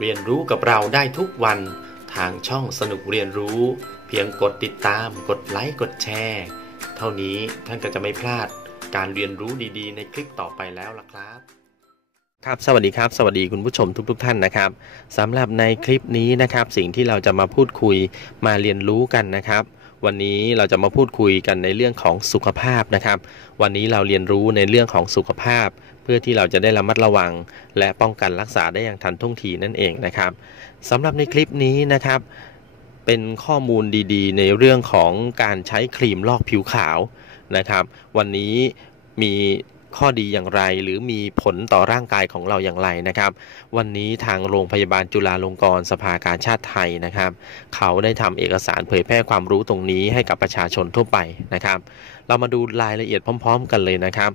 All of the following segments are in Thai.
เรียนรู้กับเราได้ทุกวัน ทางช่องสนุกเรียนรู้ เพียงกดติดตาม กดไลค์ กดแชร์ เท่านี้ท่านก็จะไม่พลาดการเรียนรู้ดีๆ ในคลิปต่อไปแล้วล่ะครับ ครับ สวัสดีครับ สวัสดีคุณผู้ชมทุกๆทท่านนะครับสำหรับในคลิปนี้นะครับ สิ่งที่เราจะมาพูดคุยมาเรียนรู้กันนะครับวันนี้เราจะมาพูดคุยกันในเรื่องของสุขภาพนะครับ วันนี้เราเรียนรู้ในเรื่องของสุขภาพ พื่อที่เราจะได้ระมัดระวัง และป้องกันรักษาได้อย่างทันท่วงทีนั่นเองนะครับสำหรับในคลิปนี้นะครับเป็นข้อมูลดีๆ ในเรื่องของการใช้ครีมลอกผิวขาวนะครับ วันนี้มี ข้อดีอย่างไร หรือมีผลต่อร่างกายของเราอย่างไรนะครับ วันนี้ทางโรงพยาบาลจุฬาลงกรณ์สภากาชาติไทยนะครับ เขาได้ทำเอกสารเผยแพร่ความรู้ตรงนี้ให้กับประชาชนทั่วไปนะครับ เรามาดูรายละเอียดพร้อม ๆ กันเลยนะครับ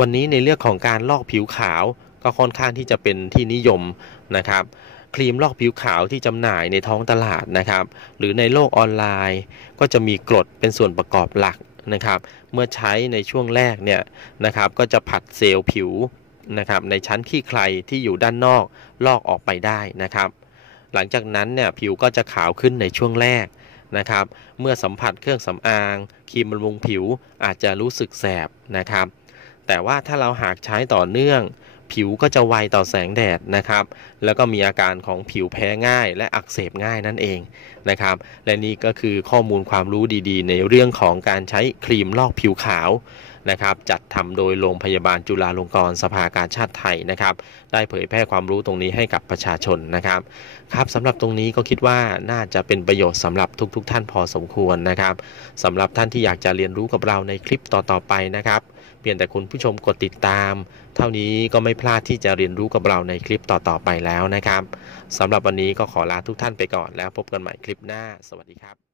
วันนี้ในเรื่องของการลอกผิวขาวก็ค่อนข้างที่จะเป็นที่นิยมนะครับครีมลอกผิวขาวที่จำหน่ายในท้องตลาดนะครับ หรือในโลกออนไลน์ ก็จะมีกรดเป็นส่วนประกอบหลัก นะครับ เมื่อใช้ในช่วงแรกเนี่ยนะครับ ก็จะผัดเซลล์ผิวนะครับในชั้นขี้ใครที่อยู่ด้านนอกลอกออกไปได้นะครับ หลังจากนั้นเนี่ยผิวก็จะขาวขึ้นในช่วงแรกนะครับ เมื่อสัมผัสเครื่องสำอางครีมบำรุงผิวอาจจะรู้สึกแสบนะครับ แต่ว่าถ้าเราหากใช้ต่อเนื่อง ผิวก็จะไวต่อแสงแดดนะครับ แล้วก็มีอาการของผิวแพ้ง่าย และอักเสบง่ายนั่นเองนะครับ และนี่ก็คือข้อมูลความรู้ดีๆ ในเรื่องของการใช้ครีมลอกผิวขาว นะครับจัดทำโดยโรงพยาบาลจุฬาลงกรณ์สภากาชาติไทยนะครับ ได้เผยแพร่ความรู้ตรงนี้ให้กับประชาชนนะครับครับสำหรับตรงนี้ก็คิดว่าน่าจะเป็นประโยชน์สำหรับทุกๆทท่านพอสมควรนะครับสำหรับท่านที่อยากจะเรียนรู้กับเราในคลิปต่อๆไปนะครับเพียงแต่คุณผู้ชมกดติดตาม เท่านี้ก็ไม่พลาดที่จะเรียนรู้กับเราในคลิปต่อๆไปแล้วนะครับสำหรับวันนี้ก็ขอลาทุกท่านไปก่อนแล้วพบกันใหม่คลิปหน้า สวัสดีครับ